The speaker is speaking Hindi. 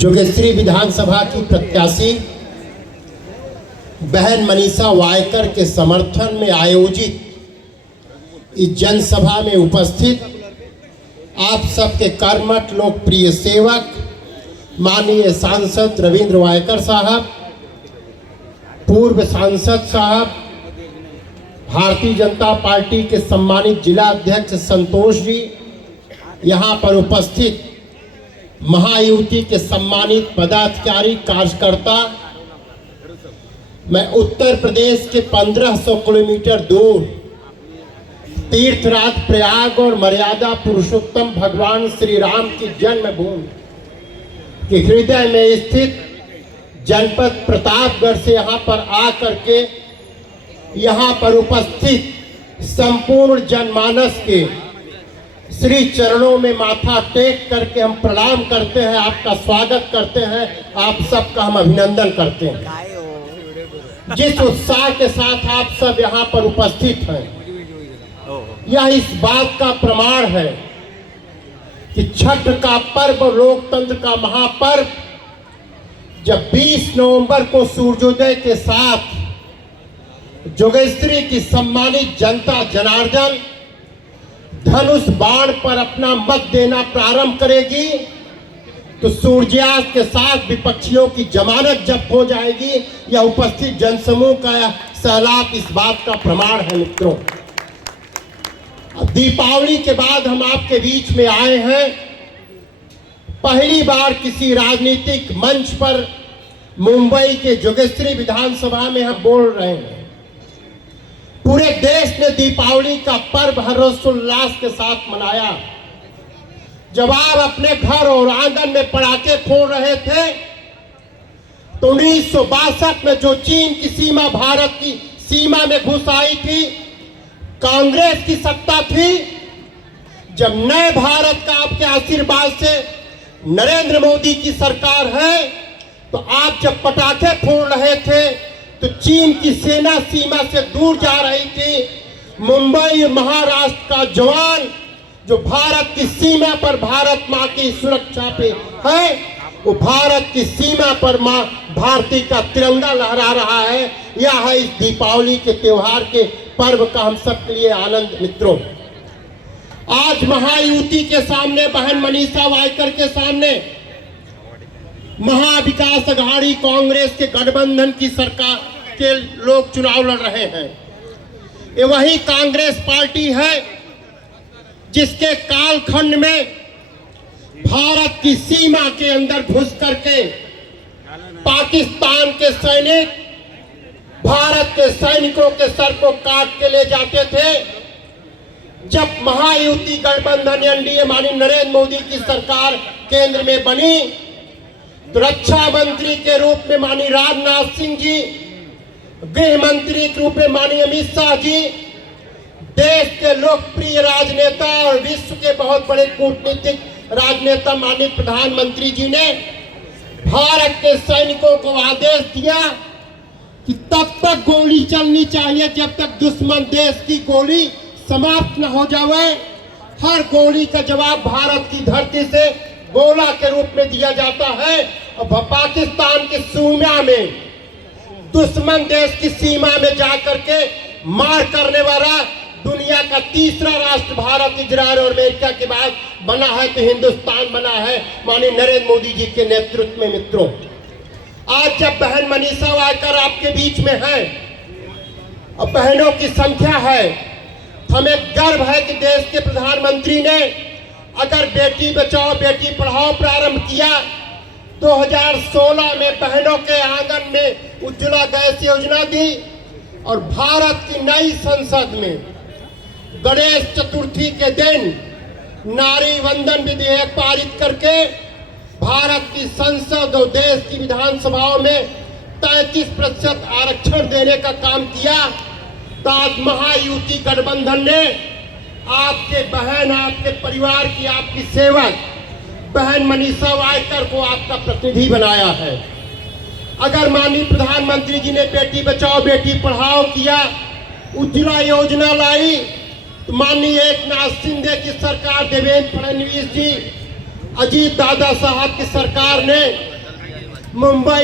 जोगेश्वरी विधानसभा की प्रत्याशी बहन मनीषा वायकर के समर्थन में आयोजित इस जनसभा में उपस्थित आप सबके कर्मठ लोकप्रिय सेवक माननीय सांसद रविंद्र वायकर साहब, पूर्व सांसद साहब, भारतीय जनता पार्टी के सम्मानित जिला अध्यक्ष संतोष जी, यहाँ पर उपस्थित महायुति के सम्मानित पदाधिकारी कार्यकर्ता, मैं उत्तर प्रदेश के 1500 किलोमीटर दूर तीर्थराज प्रयाग और मर्यादा पुरुषोत्तम भगवान श्री राम की जन्मभूमि के हृदय में स्थित जनपद प्रतापगढ़ से यहाँ पर आकर के यहाँ पर उपस्थित संपूर्ण जनमानस के श्री चरणों में माथा टेक करके हम प्रणाम करते हैं, आपका स्वागत करते हैं, आप सबका हम अभिनंदन करते हैं। जिस उत्साह के साथ आप सब यहाँ पर उपस्थित हैं, यह इस बात का प्रमाण है कि छठ का पर्व, लोकतंत्र का महापर्व, जब 20 नवंबर को सूर्योदय के साथ जोगेश्वरी की सम्मानित जनता जनार्दन धनुष बाण पर अपना मत देना प्रारंभ करेगी, तो सूर्यास्त के साथ विपक्षियों की जमानत जब्त हो जाएगी। यह उपस्थित जनसमूह का सैलाब इस बात का प्रमाण है। मित्रों, दीपावली के बाद हम आपके बीच में आए हैं। पहली बार किसी राजनीतिक मंच पर मुंबई के जोगेश्वरी विधानसभा में हम बोल रहे हैं। पूरे देश ने दीपावली का पर्व हर्षोल्लास के साथ मनाया। जब आप अपने घर और आंगन में पटाखे फोड़ रहे थे, तो 1962 में जो चीन की सीमा भारत की सीमा में घुस आई थी, कांग्रेस की सत्ता थी। जब नए भारत का आपके आशीर्वाद से नरेंद्र मोदी की सरकार है, तो आप जब पटाखे फोड़ रहे थे तो चीन की सेना सीमा से दूर जा रही थी। मुंबई महाराष्ट्र का जवान जो भारत की सीमा पर भारत माँ की सुरक्षा पे है, वो भारत की सीमा पर माँ भारती का तिरंगा लहरा रहा है। यह है इस दीपावली के त्योहार के पर्व का हम सबके लिए आनंद। मित्रों, आज महायुति के सामने, बहन मनीषा वायकर के सामने महाविकास अघाड़ी कांग्रेस के गठबंधन की सरकार के लोग चुनाव लड़ रहे हैं। ये वही कांग्रेस पार्टी है जिसके कालखंड में भारत की सीमा के अंदर घुस करके पाकिस्तान के सैनिक भारत के सैनिकों के सर को काट के ले जाते थे। जब महायुति गठबंधन एनडीए माननीय नरेंद्र मोदी की सरकार केंद्र में बनी, तो रक्षा मंत्री के रूप में माननीय राजनाथ सिंह जी, गृह मंत्री के रूप में माननीय अमित शाह जी, देश के लोकप्रिय राजनेता और विश्व के बहुत बड़े कूटनीतिक राजनेता माननीय प्रधानमंत्री जी ने भारत के सैनिकों को आदेश दिया कि तब तक गोली चलनी चाहिए जब तक दुश्मन देश की गोली समाप्त न हो जाए। हर गोली का जवाब भारत की धरती से गोला के रूप में दिया जाता है। और पाकिस्तान की सीमा में, दुश्मन देश की सीमा में जाकर के मार करने वाला दुनिया का तीसरा राष्ट्र भारत, इजराइल और अमेरिका के बाद बना है तो हिंदुस्तान बना है माननीय नरेंद्र मोदी जी के नेतृत्व में। मित्रों, आज जब बहन मनीषा वायकर आपके बीच में है और बहनों की संख्या है, तो हमें गर्व है कि देश के प्रधानमंत्री ने अगर बेटी बचाओ बेटी पढ़ाओ प्रारंभ किया, 2016 में बहनों के आंगन में उज्ज्वला गैस योजना दी, और भारत की नई संसद में गणेश चतुर्थी के दिन नारी वंदन विधेयक पारित करके भारत की संसद और देश की विधानसभाओं में 33% आरक्षण देने का काम किया। तो आज महायुति गठबंधन ने आपके बहन, आपके परिवार की, आपकी सेवक बहन मनीषा वायकर को आपका प्रतिनिधि बनाया है। अगर माननीय प्रधानमंत्री जी ने बेटी बचाओ बेटी पढ़ाओ किया, उज्ज्वला योजना लाई, तो माननीय एकनाथ शिंदे की सरकार, देवेंद्र फडणवीस जी अजीत दादा साहब की सरकार ने मुंबई